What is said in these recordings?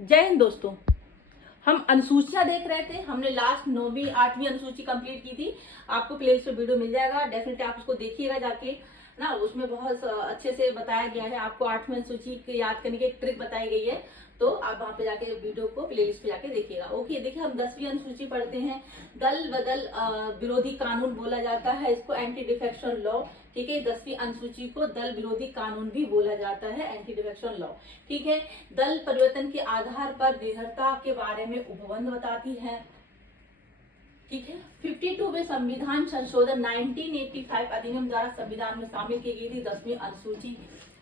जय हिंद दोस्तों। हम अनुसूचियां देख रहे थे। हमने लास्ट 9वीं 8वीं अनुसूची कंप्लीट की थी। आपको प्लेलिस्ट पे वीडियो मिल जाएगा, डेफिनेटली आप उसको देखिएगा जाके ना। उसमें बहुत अच्छे से बताया गया है। आपको 8वीं अनुसूची के याद करने की एक ट्रिक बताई गई है, तो आप वहां पे जाके वीडियो को प्लेलिस्ट पे जाके देखिएगा। ओके, देखिए हम 10वीं अनुसूची पढ़ते हैं। दल बदल विरोधी कानून बोला जाता है इसको, एंटी डिफेक्शन लॉ। ठीक है, 10वीं अनुसूची को दल विरोधी कानून भी बोला जाता है, एंटी डिफेक्शन लॉ। ठीक है, दल परिवर्तन के आधार पर निर्भरता के बारे में उपबंध बताती है। ठीक है, 52 में संविधान संशोधन 1985 अधिनियम द्वारा संविधान में शामिल की गई थी 10वीं अनुसूची।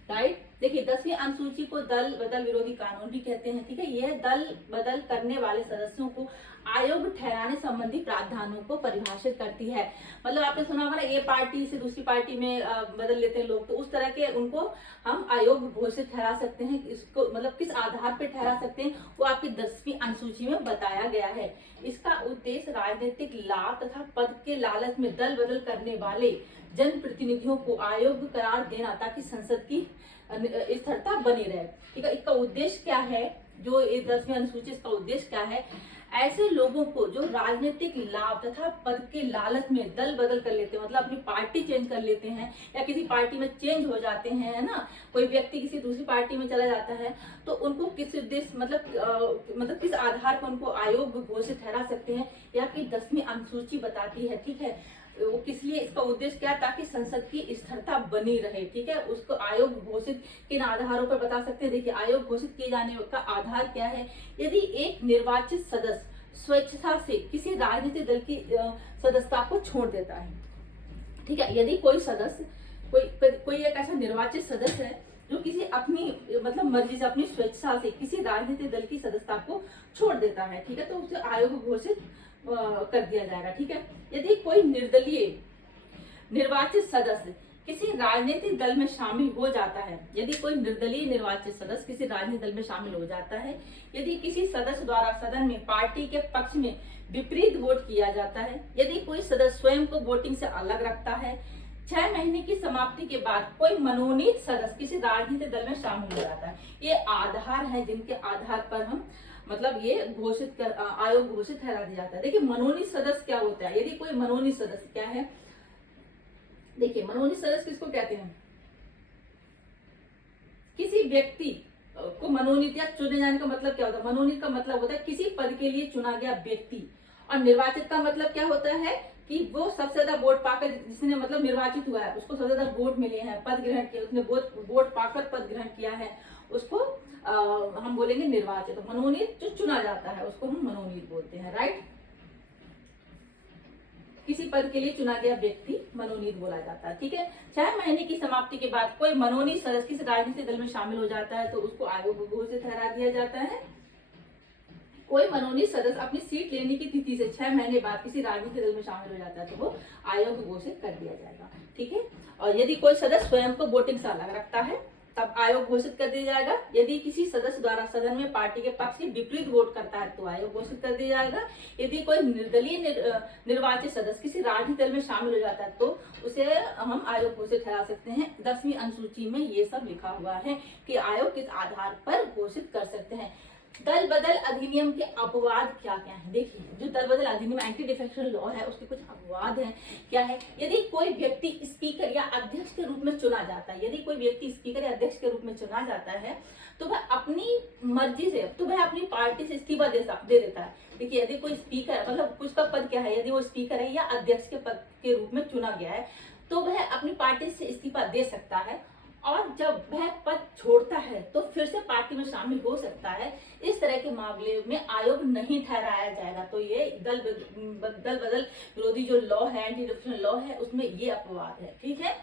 राइट, देखिए 10वीं अनुसूची को दल बदल विरोधी कानून भी कहते हैं। ठीक है, यह दल बदल करने वाले सदस्यों को आयोग ठहराने संबंधी प्रावधानों को परिभाषित करती है। मतलब आपने सुना होगा ना, ए पार्टी से दूसरी पार्टी में बदल लेते हैं लोग, तो उस तरह के उनको हम आयोग घोषित ठहरा सकते हैं। इसको मतलब किस आधार पर ठहरा सकते हैं वो आपकी 10वीं अनुसूची में बताया गया है। इसका उद्देश्य राजनीतिक लाभ तथा पद के लालच में दल बदल करने वाले जनप्रतिनिधियों को आयोग करार देना, ताकि संसद की स्थिरता बनी रहे। ठीक है, इसका उद्देश्य क्या है, जो ये 10वीं अनुसूची, इसका उद्देश्य क्या है? ऐसे लोगों को जो राजनीतिक लाभ तथा पद के लालच में दल बदल कर लेते हैं, मतलब अपनी पार्टी चेंज कर लेते हैं या किसी पार्टी में चेंज हो जाते हैं, है ना। कोई व्यक्ति किसी दूसरी पार्टी में चला जाता है, तो उनको किस उद्देश्य मतलब किस आधार पर उनको आयोग घोषित ठहरा सकते हैं, या कि 10वीं अनुसूची बताती है। ठीक है, वो किस लिए, इसका उद्देश्य क्या है? ताकि संसद की स्थिरता बनी रहे। ठीक है, उसको आयोग घोषित किन आधारों पर बता सकते हैं? देखिए, आयोग घोषित किए जाने का आधार क्या है? यदि एक निर्वाचित सदस्य स्वेच्छा से किसी राजनीतिक दल की सदस्यता को छोड़ देता है। ठीक है, यदि कोई सदस्य कोई एक ऐसा निर्वाचित सदस्य है जो किसी अपनी मतलब मर्जी से, अपनी स्वेच्छा से किसी राजनीतिक दल की सदस्यता को छोड़ देता है, ठीक है, तो उसे आयोग घोषित कर दिया जाएगा। ठीक है, यदि कोई निर्दलीय निर्वाचित सदस्य किसी राजनीतिक दल में शामिल हो जाता है, यदि कोई निर्दलीय निर्वाचित सदस्य किसी राजनीतिक दल में शामिल हो जाता है, यदि किसी सदस्य द्वारा सदन में पार्टी के पक्ष में विपरीत वोट किया जाता है, यदि कोई सदस्य स्वयं को वोटिंग से अलग रखता है, 6 महीने की समाप्ति के बाद कोई मनोनीत सदस्य किसी राजनीतिक दल में शामिल हो जाता है। ये आधार है जिनके आधार पर हम मतलब ये घोषित कर आयोग घोषित ठहरा दिया जाता है। देखिए, मनोनीत सदस्य क्या होता है? यदि कोई मनोनीत सदस्य क्या है, देखिए मनोनीत सदस्य किसको कहते हैं? किसी व्यक्ति को मनोनीत या चुने जाने का मतलब क्या होता है? मनोनीत का मतलब होता है किसी पद के लिए चुना गया व्यक्ति, और निर्वाचित का मतलब क्या होता है कि वो सबसे ज्यादा वोट पाकर, जिसने मतलब निर्वाचित हुआ है, उसको सबसे ज्यादा वोट मिले हैं, पद ग्रहण किया, उसने वोट पाकर पद ग्रहण किया है, उसको हम बोलेंगे निर्वाचित। तो मनोनीत जो चुना जाता है उसको हम मनोनीत बोलते हैं। राइट, किसी पद के लिए चुना गया व्यक्ति मनोनीत बोला जाता है। ठीक है, 6 महीने की समाप्ति के बाद कोई मनोनीत सदस्य किसी राजनीतिक दल में शामिल हो जाता है, तो उसको आयोग घोषित ठहरा दिया जाता है। कोई मनोनीत सदस्य अपनी सीट लेने की तिथि से 6 महीने बाद किसी राजनीतिक दल में शामिल हो जाता है, तो वो आयोग घोषित कर दिया जाएगा। ठीक है, और यदि कोई सदस्य स्वयं को वोटिंग से अलग रखता है, तब आयोग घोषित कर दिया जाएगा। यदि किसी सदस्य द्वारा सदन में पार्टी के पक्ष के विपरीत वोट करता है, तो आयोग घोषित कर दिया जाएगा। यदि कोई निर्दलीय निर्वाचित सदस्य किसी राजनीतिक दल में शामिल हो जाता है, तो उसे हम आयोग घोषित ठहरा सकते हैं। 10वीं अनुसूची में ये सब लिखा हुआ है कि आयोग किस आधार पर घोषित कर सकते हैं। दल बदल अधिनियम के अपवाद क्या क्या है? देखिए, जो दल बदल अधिनियम एंटी डिफेक्शन लॉ है, उसके कुछ अपवाद हैं। क्या है? यदि कोई व्यक्ति स्पीकर या अध्यक्ष के रूप में चुना जाता है, यदि कोई व्यक्ति स्पीकर या अध्यक्ष के रूप में चुना जाता है, तो वह अपनी मर्जी से, तो वह अपनी पार्टी से इस्तीफा दे देता है। देखिए, यदि कोई स्पीकर, मतलब उसका पद क्या है, यदि वो स्पीकर है या अध्यक्ष के पद के रूप में चुना गया है, तो वह अपनी पार्टी से इस्तीफा दे सकता है, और जब वह पद छोड़ता है तो फिर से पार्टी में शामिल हो सकता है। इस तरह के मामले में आयोग नहीं ठहराया जाएगा। तो ये दल बदल विरोधी जो लॉ है, एंटी डिफेक्शन लॉ है, उसमें ये अपवाद है। ठीक है,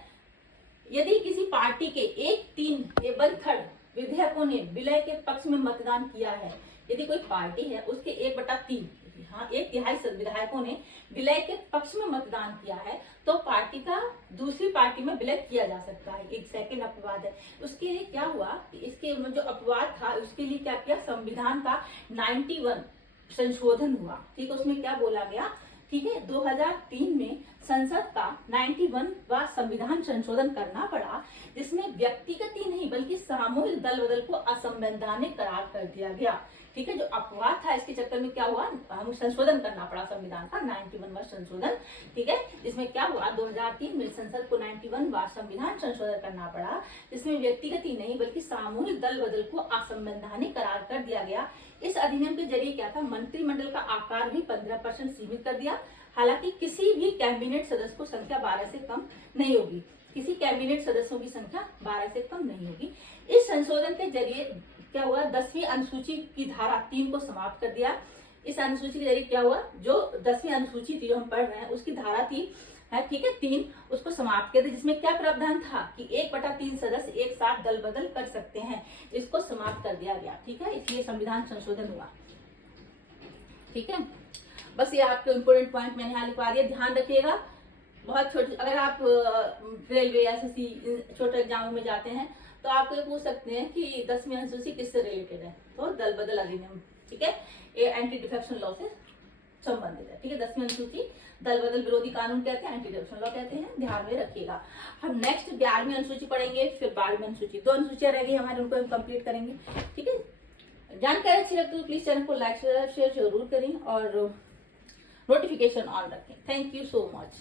यदि किसी पार्टी के 1/3 विधायकों ने विलय के पक्ष में मतदान किया है, यदि कोई पार्टी है उसके 1/3, हाँ 1/3 विधायकों ने विलय के पक्ष में मतदान किया है, तो पार्टी का दूसरी पार्टी में विलय किया जा सकता है। एक सेकंड अपवाद है। उसके लिए क्या हुआ कि इसके जो अपवाद था उसके लिए क्या किया, संविधान का 91 संशोधन हुआ। ठीक है, उसमें क्या बोला गया, ठीक है, 2003 में संसद का 91वां संविधान संशोधन करना पड़ा, जिसमें व्यक्तिगत ही नहीं बल्कि सामूहिक दल बदल को असंवैधानिक करार कर दिया गया। ठीक है। जो अपवाद था इसके चक्कर में क्या हुआ, हमें संशोधन करना पड़ा संविधान का, 91वां संशोधन, ठीक है। इसमें क्या हुआ, 2003 में संसद को 91वां संविधान संशोधन करना पड़ा, जिसमें व्यक्तिगत ही नहीं बल्कि सामूहिक दल बदल को असंवैधानिक करार कर दिया गया। इस अधिनियम के जरिए क्या था, मंत्रिमंडल का आकार भी 15% सीमित कर दिया। हालांकि किसी भी कैबिनेट सदस्य को संख्या 12 से कम नहीं होगी, किसी कैबिनेट सदस्यों की संख्या 12 से कम नहीं होगी। इस संशोधन के जरिए क्या हुआ, 10वीं अनुसूची की धारा 3 को समाप्त कर दिया। इस अनुसूची के जरिए क्या हुआ, जो 10वीं अनुसूची थी जो हम पढ़ रहे हैं उसकी धारा थी है, ठीक है, 3, उसको समाप्त कर दिया, जिसमें क्या प्रावधान था कि 1/3 सदस्य एक साथ दल बदल कर सकते हैं, इसको समाप्त कर दिया गया, ठीक है। इसलिए संविधान संशोधन हुआ, ठीक है। बस ये आपके इंपोर्टेंट पॉइंट मैंने यहाँ लिखवा दिया, ध्यान रखिएगा। बहुत छोटे, अगर आप रेलवे एसएससी छोटे एग्जामों में जाते हैं तो आपको ये पूछ सकते हैं कि 10वीं अनुसूची किससे रिलेटेड है, तो दल बदल अधिनियम, ठीक है, ये एंटी डिफेक्शन लॉ से संबंधित है, ठीक है। 10वीं अनुसूची दल बदल विरोधी कानून कहते हैं, एंटी डिफेक्शन लॉ कहते हैं, ध्यान में रखिएगा। हम नेक्स्ट 11वीं अनुसूची पढ़ेंगे, फिर 12वीं अनुसूची, 2 अनुसूचियां रह गई हमारे, उनको हम कंप्लीट करेंगे, ठीक है। जानकारी अच्छी लगती है तो प्लीज चैनल को लाइक शेयर जरूर करें और नोटिफिकेशन ऑन रखें। Thank you so much.